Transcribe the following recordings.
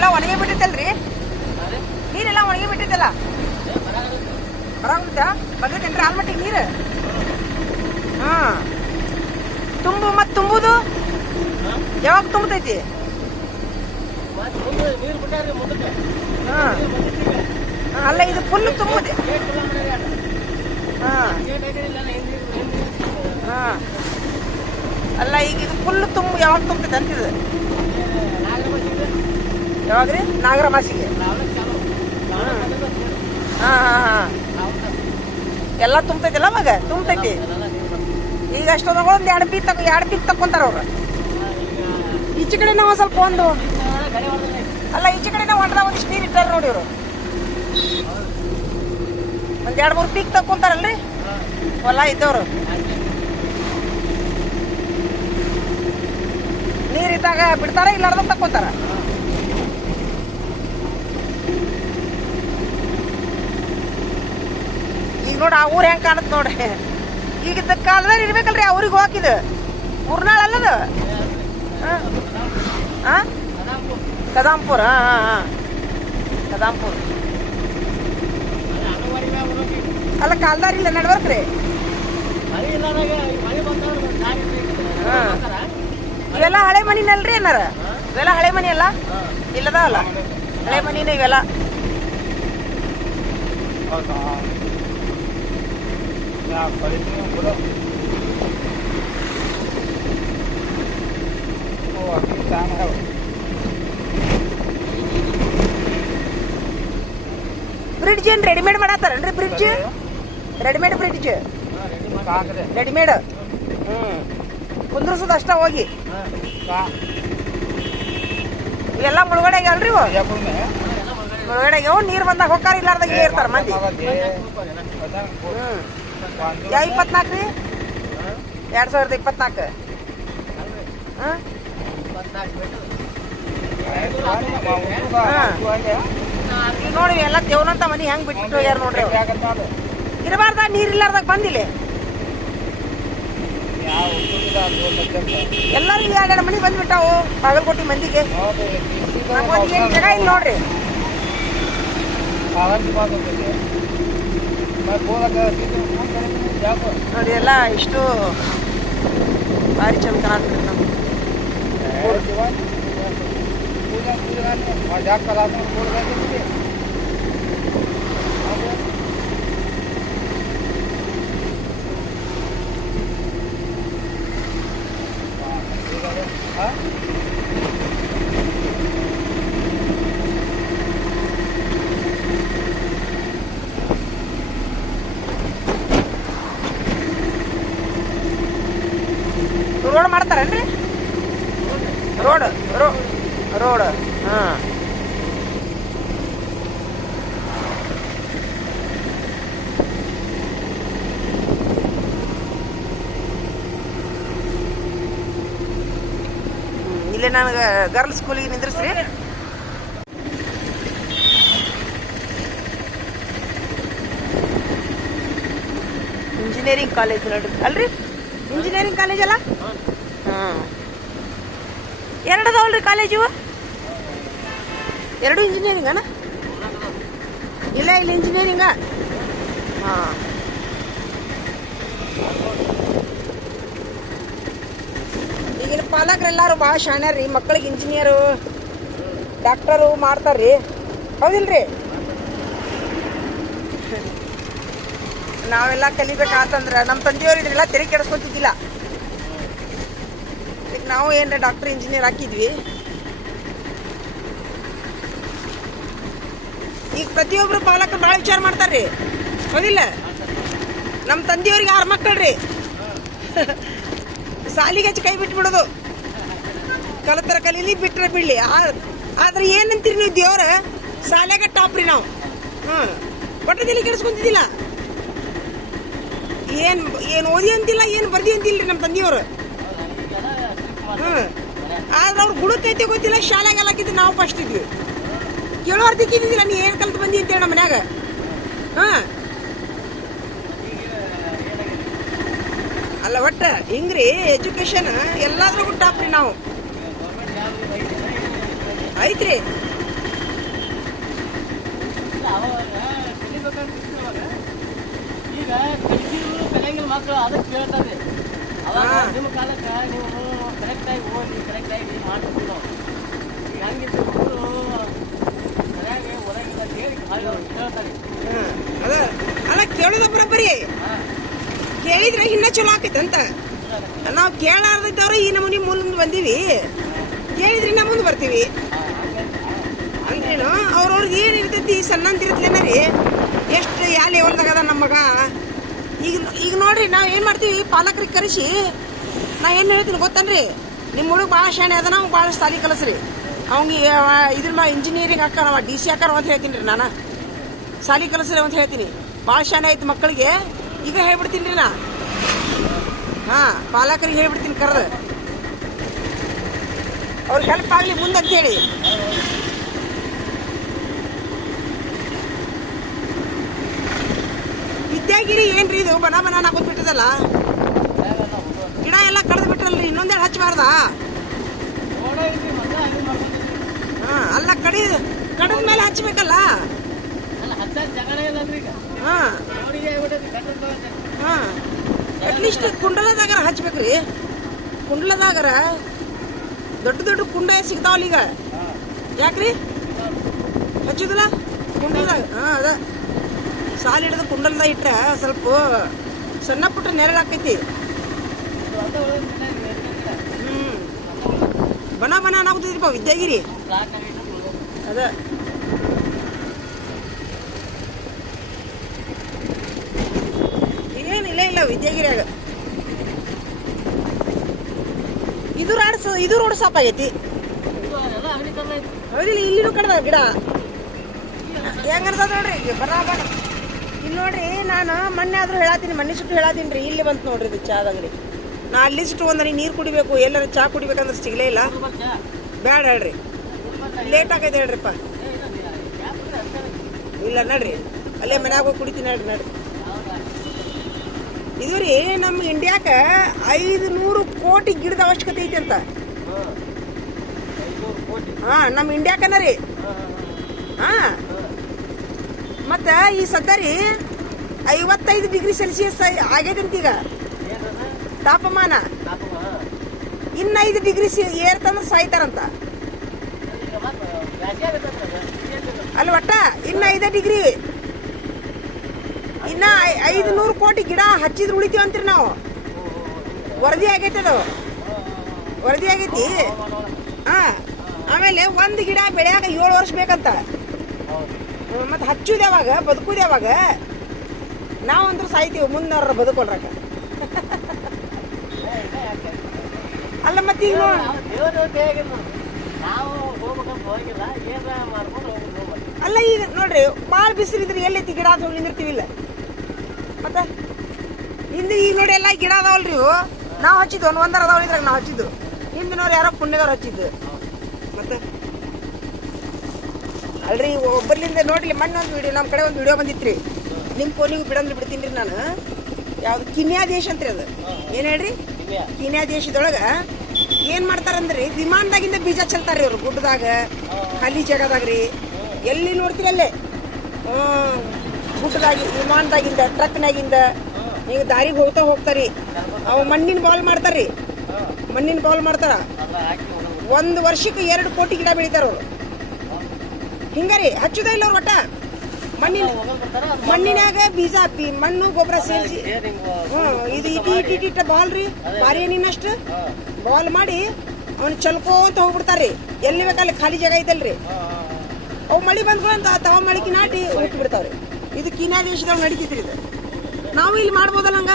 ನೀರೆಲ್ಲ ಒಣಗಿ ಬಿಟ್ಟಿತ್ತಲ್ರಿ? ನೀರೆಲ್ಲ ಒಣಗಿ ಬಿಟ್ಟಿದ್ದಲ್ಲ ಬರಾಗುತ್ತಾ ಬಂದೈತೇನ್ರಿ ಆಲ್ಮಟ್ಟಿಗೆ ನೀರು? ಹಾ ತುಂಬುದು ಯಾವಾಗ ತುಂಬತೈತಿ? ಹಾ ಅಲ್ಲ ಇದು ಫುಲ್ ತುಂಬುದೆ. ಹಾ ಹಾ ಅಲ್ಲ ಈಗ ಇದು ಫುಲ್ ಯಾವಾಗ ತುಂಬತೈತೆ ಅಂತಿದೆ? ಯಾವಾಗ್ರಿ? ನಾಗರ ಮಾಸಿಗೆ. ಹಾ ಹಾ ಹಾ ಎಲ್ಲ ತುಂಬತೈತಿಲ್ಲ ಅವಾಗ? ತುಂಬತೈತಿ. ಈಗ ಅಷ್ಟೊಂದು ಒಂದು ಎರಡು ಪೀಕ್ ತಕ್ಕೊಂತಾರ ಅವ್ರು. ಈಚೆ ಕಡೆ ನಾವು ಸ್ವಲ್ಪ ಒಂದು ಅಲ್ಲ ಈಚೆ ಕಡೆ ನಾವು ಹೊಂಡ್ರ ಒಂದಿಷ್ಟು ನೀರು ಇಟ್ಟಾರ ನೋಡಿ ಇವರು. ಒಂದ್ 2-3 ಪೀಕ್ ತಕ್ಕೊಂತಾರಲ್ರಿ ಹೊಲ ಇದ್ದವ್ರು. ನೀರಿದ್ದಾಗ ಬಿಡ್ತಾರ, ಇಲ್ಲಾರ್ದಾಗ ತಕ್ಕೊಂತಾರ. ಈಗ ನೋಡ್ರಿ ಆ ಊರ್ ಹೆಂಗ್ ಕಾಣತ್ ನೋಡ್ರಿ. ಈಗಿದ್ದ ಕಾಲದಲ್ಲಿ ಇರ್ಬೇಕಲ್ರಿ ಆ ಊರಿಗೆ ಹೋಗಿದ್ದು. ಮೂರ್ನಾಳ್ ಅಲ್ಲದ ಕದಾಂಪುರ. ಹಾ ಹಾ ಕದಾಂಪುರ ಅಲ್ಲ ಕಾಲ್ದಾರಿ ಇಲ್ಲ ನಡ್ವರ್ಕ್ರಿ. ಇವೆಲ್ಲ ಹಳೆ ಮನಿನಲ್ರಿ ಏನಾರ? ಇವೆಲ್ಲ ಹಳೆ ಮನಿ ಅಲ್ಲ? ಇಲ್ಲದಲ್ಲ ಹಳೆ ಮನಿನ ಇವೆಲ್ಲ. ಬ್ರಿಡ್ಜ್ ಏನ್ ರೆಡಿಮೇಡ್ ಮಾಡತ್ತಾರನ್ರಿ? Bridge readymade bridge readymade. ಕುಂದ್ರಸೋದು ಅಷ್ಟ ಹೋಗಿ. ಇವೆಲ್ಲ ಮುಳುಗಡೆ ಆಗ್ಯಾವಲ್ರಿ? ಮುಳುಗಡೆ ಆಗ್ಯಾವ. ನೀರ್ ಬಂದಾಗ ಹೋಗ್ತಾರ, ಇಲ್ಲಾರ್ದಾಗ ಇಲ್ಲೇ ಇರ್ತಾರ ಮಂದಿ. 24 ರೀ? 2024. ಈಗ ನೋಡಿ ಎಲ್ಲ ದೇವ್ನಂತ ಮನಿ ಹೆಂಗ್ ಬಿಟ್ಟು ಹೋಗ್ಯಾರ ನೋಡ್ರಿ. ಇರಬಾರ್ದ ನೀರ್ ಇಲ್ಲಾರ್ದಾಗ ಬಂದಿಲ್ಲ ಎಲ್ಲಾರು. 2 ಮನಿ ಬಂದ್ಬಿಟ್ಟಾವು ಬಾಗಲಕೋಟೆ ಮಂದಿಗೆ. ನಮ್ಗೊಂದು ಏನ್ ಜಾಗ ಇಲ್ಲ ನೋಡ್ರಿ. ನೋಡಿ ಎಲ್ಲ ಇಷ್ಟು ಭಾರಿ ಚಂದ ಕಾಣತ್ರಿ ನಮ್ಗೆ. ರೋಡ್ ಮಾಡ್ತಾರೇನ್ರಿ? ರೋಡ್ ಹಾ ಇಲ್ಲೇ ನನಗೆ ಗರ್ಲ್ಸ್ ಸ್ಕೂಲಿಗೆ ನಿಂದ್ರಿಸ್ರಿ. ಇಂಜಿನಿಯರಿಂಗ್ ಕಾಲೇಜ್ ನೋಡ್ರಿ ಅಲ್ರಿ? ಇಂಜಿನಿಯರಿಂಗ್ ಕಾಲೇಜ್ ಅಲ್ಲ? ಹಾ 2 ಅದಾವಲ್ರಿ ಕಾಲೇಜು? 2 ಇಂಜಿನಿಯರಿಂಗ್ ಅನ? ಇಲ್ಲ ಇಲ್ಲಿ ಇಂಜಿನಿಯರಿಂಗ. ಹಾ ಈಗಿನ ಪಾಲಕರೆಲ್ಲಾರು ಭಾಳ ಶಾಣ್ಯಾರ್ರಿ. ಮಕ್ಕಳಿಗೆ ಇಂಜಿನಿಯರು ಡಾಕ್ಟರು ಮಾಡ್ತಾರ್ರಿ, ಹೌದಿಲ್ರಿ? ನಾವೆಲ್ಲ ಕಲಿಬೇಕಾತಂದ್ರ ನಮ್ಮ ತಂದೆಯವ್ರು ಇದನ್ನೆಲ್ಲ ತೆರೆ ಕೆಡಿಸ್ಕೊತಿದ್ದಿಲ್ಲ. ಈಗ ನಾವು ಏನ್ರ ಡಾಕ್ಟರ್ ಇಂಜಿನಿಯರ್ ಹಾಕಿದ್ವಿ. ಈಗ ಪ್ರತಿಯೊಬ್ರು ಪಾಲಕರು ಭಾಳ ವಿಚಾರ ಮಾಡ್ತಾರ್ರಿ, ಹೌದಿಲ್ಲ? ನಮ್ಮ ತಂದೆಯವ್ರಿಗೆ 6 ಮಕ್ಕಳ್ರಿ. ಸಾಲಿಗೆ ಹಚ್ಚಿ ಕೈ ಬಿಟ್ಬಿಡೋದು. ಕಲತರ ಕಲೀಲಿ ಬಿಟ್ರೆ ಬಿಡ್ಲಿ. ಆದ್ರೆ ಏನಂತೀರಿ ನೀವು? ದೇವ್ರ ಸಾಲ್ಯಾಗ ಟಾಪ್ ರೀ ನಾವು. ಒಟ್ಟು ತಲೆ ಕೆಡಿಸ್ಕೊಂತಿದ್ದಿಲ್ಲ. ಏನ್ ಓದಿ ಅಂತಿಲ್ಲ, ಏನ್ ಬರ್ದಿ ಅಂತಿಲ್ರಿ ನಮ್ಮ ತಂದೆಯವ್ರು. ಆದ್ರೆ ಅವ್ರು ಗುಣಕ್ಕೈತೆ ಗೊತ್ತಿಲ್ಲ. ಶಾಲೆಗೆ ಹಾಕಿದ್ದು ನಾವು ಫಸ್ಟ್ ಇದ್ವಿ. ಕೇಳೋರ್ ದಿಕ್ಕಿದ್ದಿಲ್ಲ ನೀ ಏನ್ ಕಲ್ತು ಬಂದಿ ಅಂತೇಳಿ ನಮ್ಮ ಮನ್ಯಾಗ. ಅಲ್ಲ ಒಟ್ಟ ಹಿಂಗ್ರಿ ಎಜುಕೇಶನ್ ಎಲ್ಲಾದ್ರಾಗೂ ಟಾಪ್ ರೀ ನಾವು. ಐತ್ರಿ ಈಗ ಕಲಿಸಿದ್ರು ಕಲಿಯಂಗಿಲ್ಲ ಮಕ್ಕಳು ಅದಕ್ಕೆ ಕೇಳ್ತಾರೆ. ಅವಾಗ ನಿಮ್ಮ ಕಾಲಕ್ಕೆ ನೀವು ಕರೆಕ್ಟಾಗಿ ಓದಿ ಕರೆಕ್ಟಾಗಿ ಮಾಡ್ತೀವಿ ನಾವು. ಈಗ ಹಂಗಿದ್ದು ಮಕ್ಕಳು ಸರಿಯಾಗಿ ಓದಂಗಿಲ್ಲ ಅಂತ ಹೇಳಿ ಕೇಳ್ತಾರೆ. ಅದ ಅಲ್ಲ ಕೇಳೋದ ಬರೋಬ್ಬರಿ ಕೇಳಿದ್ರೆ ಇನ್ನ ಚಲೋ ಆಕೈತೆ ಅಂತ. ನಾವು ಕೇಳಾರ್ದಿದ್ದವ್ರು ಈ ನಮೂನಿ ಮುಂದೆ ಬಂದೀವಿ, ಕೇಳಿದ್ರೆ ಇನ್ನ ಮುಂದೆ ಬರ್ತೀವಿ ಅಂದ್ರೇನು. ಅವ್ರವ್ರಿಗೆ ಏನು ಇರ್ತೈತಿ ಸಣ್ಣಂತಿರ್ತಲೇನ ರೀ, ಎಷ್ಟು ಯಾವ ಲೆವೆಲ್ದಾಗ ಅದ ನಮ್ಮ ಮಗ. ಈಗ ಈಗ ನೋಡ್ರಿ ನಾವು ಏನು ಮಾಡ್ತೀವಿ, ಪಾಲಕರಿಗೆ ಕರೆಸಿ ನಾ ಏನು ಹೇಳ್ತೀನಿ ಗೊತ್ತನ್ರಿ, ನಿಮ್ಮ ಹುಡುಗ ಭಾಳ ಶಾಣೆ ಅದ, ನಾವು ಭಾಳ ಸಾಲಿ ಕಲಿಸ್ರಿ ಅವ್ನಿಗೆ ಇದ್ರ ಇಂಜಿನಿಯರಿಂಗ್ ಹಾಕ ನಾವು DC ಹಾಕಾರ ಅಂತ ಹೇಳ್ತೀನಿ ರೀ. ನಾನು ಸಾಲಿ ಕಲಿಸ್ರಿ ಅಂತ ಹೇಳ್ತೀನಿ. ಭಾಳ ಶಾಣೆ ಐತಿ ಮಕ್ಕಳಿಗೆ ಈಗ ಹೇಳ್ಬಿಡ್ತೀನಿ ರೀ ನಾ. ಹಾಂ, ಪಾಲಕರಿಗೆ ಹೇಳ್ಬಿಡ್ತೀನಿ ಕರೆದು ಅವ್ರಿಗೆ ಹೆಲ್ಪ್ ಆಗಲಿ ಮುಂದೆ ಅಂತೇಳಿ. ವಿದ್ಯಾಗಿರಿ ಏನ್ರಿ ಇದು ಬನ ಬನ ಹಾಕೋದ್ಬಿಟ್ಟದಲ್ಲ, ಗಿಡ ಎಲ್ಲ ಕಡ್ದು ಬಿಟ್ರಲ್ರಿ, ಇನ್ನೊಂದೆರಡು ಹಚ್ಚಬಾರ್ದ? ಅಲ್ಲ ಕಡದ ಮೇಲೆ ಹಚ್ಚಬೇಕಲ್ಲ. ಅಟ್ಲೀಸ್ಟ್ ಕುಂಡಲದಾಗರ ಹಚ್ಬೇಕ್ರಿ. ಕುಂಡಲದಾಗರ ದೊಡ್ಡ ದೊಡ್ಡ ಕುಂಡ ಸಿಗ್ತಾವಲ್ಲ ಈಗ, ಯಾಕ್ರಿ ಹಚ್ಚುದಿಲ್ಲ ಕುಂಡಲದಾಗ? ಅದ ಸಾಲ ಹಿಡಿದು ಕುಂಡಲ್ದಾಗ ಇಟ್ರೆ ಸ್ವಲ್ಪ ಸಣ್ಣ ಪುಟ್ಟ ನೆರಳಾಕೈತಿ. ಬನ ಬನ ಅನ್ನಾಗುತ್ತೈತಿಪ್ಪ ವಿದ್ಯಾಗಿರಿ. ಅದ ಏನಿಲ್ಲ ಇಲ್ಲ ವಿದ್ಯಾಗಿರಿಯಾಗ ಇದು ರೋಡ್ ಸಾಪ್ ಆಗೈತಿ. ಹೌದಿಲ್ಲ, ಇಲ್ಲಿನೂ ಕಡ್ದ ಗಿಡ ಹೆಂಗನ್ಸದ ನೋಡ್ರಿ. ಬರ ಇಲ್ಲಿ ನೋಡ್ರಿ, ನಾನು ಮೊನ್ನೆ ಆದ್ರೂ ಹೇಳತ್ತೀನಿ, ಮೊನ್ನೆ ಸುಟ್ಟು ಹೇಳತ್ತೀನಿ ರೀ. ಇಲ್ಲಿ ಬಂತು ನೋಡ್ರಿ ಇದು ಚಾದ ಅಂಗಡಿ. ನಾ ಅಲ್ಲಿ ಸುಟ್ಟು ಒಂದ್ರಿ ನೀರು ಕುಡಿಬೇಕು, ಎಲ್ಲರ ಚಾ ಕುಡಿಬೇಕಂದ್ರೆ ಸಿಗ್ಲೇ ಇಲ್ಲ. ಬ್ಯಾಡ ಹೇಳ್ರಿ, ಲೇಟ್ ಆಗೈತೆ ಹೇಳ್ರಿಪ್ಪ. ಇಲ್ಲ ನಡ್ರಿ, ಅಲ್ಲೇ ಮನ್ಯಾಗ ಹೋಗಿ ಕುಡಿತೀನಿ ಹೇಳ್ರಿ. ನಡ್ರಿ, ಇದು ರೀ ನಮ್ಮ ಇಂಡಿಯಾಕ 500 ಕೋಟಿ ಗಿಡದ ಅವಶ್ಯಕತೆ ಐತಿ ಅಂತ. ಹಾ, ನಮ್ಮ ಇಂಡಿಯಾಕನ ರೀ. ಹಾ, ಮತ್ತ ಈ ಸದ್ದ ರೀ 55 ಡಿಗ್ರಿ ಸೆಲ್ಸಿಯಸ್ ಆಗೈತಂತ ಈಗ ತಾಪಮಾನ. ಇನ್ನ 5 ಡಿಗ್ರಿ ಏರ್ತಂದ್ರೆ ಸಾಯ್ತಾರಂತ. ಅಲ್ಲಿ ಒಟ್ಟ ಇನ್ನ 5 ಡಿಗ್ರಿ, ಇನ್ನ 500 ಕೋಟಿ ಗಿಡ ಹಚ್ಚಿದ್ರು ಉಳಿತೀವಿ ಅಂತೀರಿ ನಾವು. ವರದಿ ಆಗೈತಿ, ಅದು ವರದಿ ಆಗೈತಿ. ಹಾ, ಆಮೇಲೆ ಒಂದು ಗಿಡ ಬೆಳೆಯಾಗ 7 ವರ್ಷ ಬೇಕಂತ. ಮತ್ತೆ ಹಚ್ಚುದು ಯಾವಾಗ, ಬದುಕುದು ಯಾವಾಗ? ನಾವಂದ್ರೂ ಸಾಯ್ತೀವಿ, ಮುಂದವ್ರ ಬದುಕೊಳ್ರಾಕ. ಅಲ್ಲ ಮತ್ತೆ ಈಗ ಅಲ್ಲ ಈಗ ನೋಡ್ರಿ, ಭಾಳ ಬಿಸಿಲಿದ್ರೆ ಎಲ್ಲೈತಿ ಗಿಡ ಅದು ನಿಂದಿರ್ತೀವಿಲ್ಲ. ಮತ್ತೆ ಹಿಂದೆ ಈಗ ನೋಡಿ ಎಲ್ಲ ಗಿಡ ಅದಾವಲ್ರಿ, ಇವು ನಾವು ಹಚ್ಚಿದ್ವು. ಒಂದರ ಅದಾವ ಇದ್ರಾಗ ನಾವು ಹಚ್ಚಿದ್ದು. ಹಿಂದಿನವ್ರು ಯಾರೋ ಪುಣ್ಯದವ್ರು ಹಚ್ಚಿದ್ದು. ಮತ್ತೆ ಅಲ್ರಿ, ಒಬ್ಬರ್ಲಿಂದ ನೋಡ್ರಿ, ಮೊನ್ನೆ ಒಂದು ವಿಡಿಯೋ ನಮ್ಮ ಕಡೆ ಒಂದು ವಿಡಿಯೋ ಬಂದಿತ್ರಿ. ನಿಮ್ಮ ಫೋನಿಗೂ ಬಿಡಂದ್ರೆ ಬಿಡ್ತೀನಿ ರೀ ನಾನು. ಯಾವ್ದು ಕಿನ್ಯಾ ದೇಶ ಅಂತ್ರಿ ಅದು. ಏನು ಹೇಳ್ರಿ, ಕಿನ್ಯಾ ದೇಶದೊಳಗೆ ಏನು ಮಾಡ್ತಾರಂದ್ರಿ, ವಿಮಾನದಾಗಿಂದ ಬೀಜ ಚೆಲ್ತಾರ್ರಿ ಅವ್ರು. ಗುಡ್ಡದಾಗ, ಖಾಲಿ ಜಾಗದಾಗ ರೀ, ಎಲ್ಲಿ ನೋಡ್ತೀರಿ ಅಲ್ಲೇ ಗುಡ್ಡದಾಗಿ, ವಿಮಾನದಾಗಿಂದ, ಟ್ರಕ್ನಾಗಿಂದ ಈಗ ದಾರಿಗೆ ಹೋಗ್ತಾರಿ. ಅವು ಮಣ್ಣಿನ ಬಾಲ್ ಮಾಡ್ತಾರ್ರಿ, ಮಣ್ಣಿನ ಬಾಲ್ ಮಾಡ್ತಾರ. 1 ವರ್ಷಕ್ಕೆ 2 ಕೋಟಿ ಗಿಡ ಬೆಳಿತಾರ ಅವ್ರು. ಹಿಂಗಾರಿ ಹಚ್ಚುದ ಇಲ್ಲ ಅವ್ರು. ಒಟ್ಟ ಮಣ್ಣಿನಾಗ ಬೀಜ ಹಾಕಿ, ಮಣ್ಣು ಗೊಬ್ಬರ ಸೇರಿಸಿ, ಇದು ಇಟ್ಟಿಟ್ಟ ಬಾಲ್ ರೀ, ಭಾರಿ ಏನಿನ್ನಷ್ಟು ಬಾಲ್ ಮಾಡಿ ಅವ್ನು ಚಲ್ಕೋತ ಹೋಗ್ಬಿಡ್ತಾರ್ರಿ. ಎಲ್ಲಿ ಬೇಕಲ್ಲಿ ಖಾಲಿ ಜಾಗ ಐತಲ್ರಿ, ಅವು ಮಳಿ ಬಂದ್ಕೊಂತ ತವ ಮಳಿಕೆ ನಾಟಿ ಹುಟ್ಟು ಬಿಡ್ತಾವ್ರಿ. ಇದು ಕಿನ್ಯಾ ದೇಶದೊಳಗೆ ನಡೀತಿದ್ರಿ. ಇದು ನಾವು ಇಲ್ಲಿ ಮಾಡ್ಬೋದಲ್ಲ ಹಂಗ?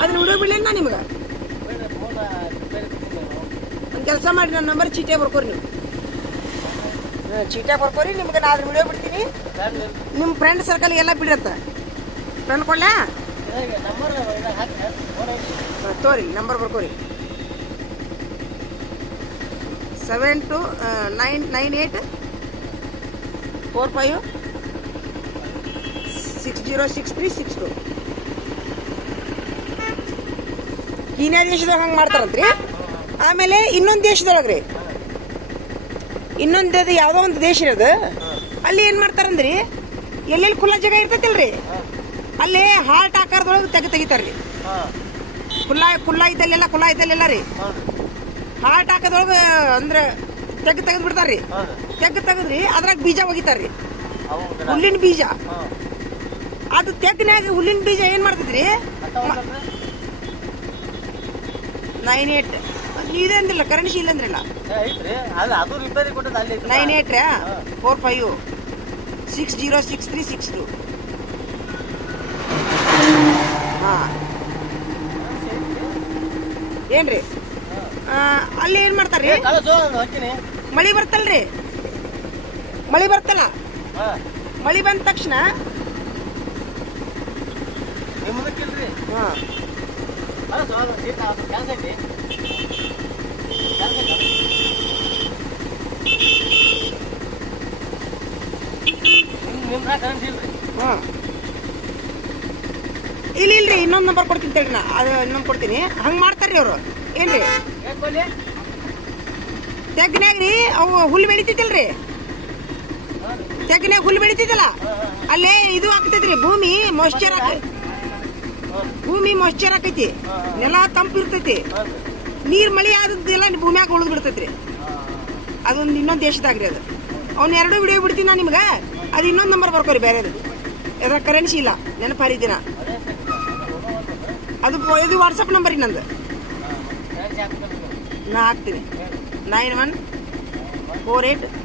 ಅದನ್ನ ವಿಡಿಯೋ ಬಿಡ್ಲೇನ ನಿಮ್ಗೆ? ಒಂದು ಕೆಲಸ ಮಾಡಿ, ನನ್ನ ನಂಬರ್ ಚೀಟಿಯಾಗ ಬರ್ಕೋರಿ. ನೀವು ಚೀಟಿಯಾಗ ಬರ್ಕೋರಿ, ನಿಮ್ಗೆ ನಾ ಅದ್ರ ವಿಡಿಯೋ ಬಿಡ್ತೀನಿ. ನಿಮ್ಮ ಫ್ರೆಂಡ್ ಸರ್ಕಲ್ ಎಲ್ಲ ಬಿಡ್ರತ್ತ. ಫ್ರೆಂಡ್ ಕೊಡ್ಲಾ? ತೋರಿ ನಂಬರ್ ಬರ್ಕೋರಿ. 729845606362. ಕಿನ್ಯಾ ದೇಶದಾಗ ಹಂಗೆ ಮಾಡ್ತಾರಂತ್ರಿ. ಆಮೇಲೆ ಇನ್ನೊಂದು ದೇಶದೊಳಗೆ ರೀ, ಇನ್ನೊಂದು ಅದು ಯಾವುದೋ ಒಂದು ದೇಶ ಇರೋದು ಅಲ್ಲಿ ಏನ್ ಮಾಡ್ತಾರಂದ್ರಿ ಎಲ್ಲೆಲ್ಲಿ ಖುಲ್ಲಾ ಜಾಗ ಇರ್ತೈತಿಲ್ರಿ ಅಲ್ಲಿ ಹಾರ್ಟ್ ಆಕಾರದೊಳಗೆ ತೆಗಿತಾರ್ರಿ ಖುಲ್ಲಾ ಇದ್ದಲ್ಲೆಲ್ಲ ರೀ ಹಾರ್ಟ್ ಹಾಕದೊಳಗೆ ಅಂದ್ರೆ ತೆಗ್ದು ಬಿಡ್ತಾರ್ರಿ ತೆಗದ್ರಿ ಅದ್ರಾಗ ಬೀಜ ಒಗಿತಾರ್ರಿ ಹುಲ್ಲಿನ ಬೀಜ ಅದು ತೆಗ್ನ್ಯಾಗ ಹುಲ್ಲಿನ ಬೀಜ ಏನ್ ಮಾಡ್ತೈತ್ರಿ 98 ಇದೆ ಅಂದ್ರಲ್ಲ ಕರೆನ್ಸಿ ಇಲ್ಲ ಅಂದ್ರಲ್ಲ 98 45 606362 ಹಾ ಏನ್ರಿ ಅಲ್ಲಿ ಏನ್ ಮಾಡ್ತಾರ್ರಿ ಮಳಿ ಬರ್ತಲ್ರಿ ಮಳಿ ಬರ್ತಲ್ಲ ಮಳಿ ಬಂದ ತಕ್ಷಣ ಹಾ ಹಾ ಇಲ್ರಿ ಇನ್ನೊಂದು ನಂಬರ್ ಕೊಡ್ತೀನಿ ತಡ್ರಿ ನಾ ಅದು ಇನ್ನೊಂದು ಕೊಡ್ತೀನಿ ಹಂಗೆ ಮಾಡ್ತಾರ್ರಿ ಅವರು ಏನ್ರಿ ತೆಗ್ನ್ಯಾಗ್ರಿ ಅವು ಹುಲ್ಲು ಬೆಳಿತೈತಿಲ್ರಿ ತೆಗ್ನ್ಯಾಗ ಹುಲ್ಲು ಬೆಳಿತೈತಲ್ಲ ಅಲ್ಲೇ ಇದು ಆಗ್ತೈತ್ರಿ ಭೂಮಿ ಮಾಯ್ಶ್ಚರ್ ಆಕೈತಿ ನೆಲ ತಂಪು ಇರ್ತೈತಿ ನೀರ್ ಮಳಿ ಆದದ್ದೆಲ್ಲ ಭೂಮಿಯಾಗ ಉಳಿದ್ ಬಿಡ್ತೈತ್ರಿ ಅದೊಂದು ಇನ್ನೊಂದು ದೇಶದಾಗ್ರಿ ಅದು ಅವ್ನ 2 ವಿಡಿಯೋ ಬಿಡ್ತೀನಿ ನಾ ನಿಮ್ಗ ಅದು ಇನ್ನೊಂದು ನಂಬರ್ ಬರ್ಕೋರಿ ಬೇರೆ ಅದ್ರ ಕರೆನ್ಸಿ ಇಲ್ಲ ನೆನಪಾರಿದ್ದೀನ ಇದು ವಾಟ್ಸಪ್ ನಂಬರ್ ನಂದು ನಾ ಹಾಕ್ತೀನಿ 9148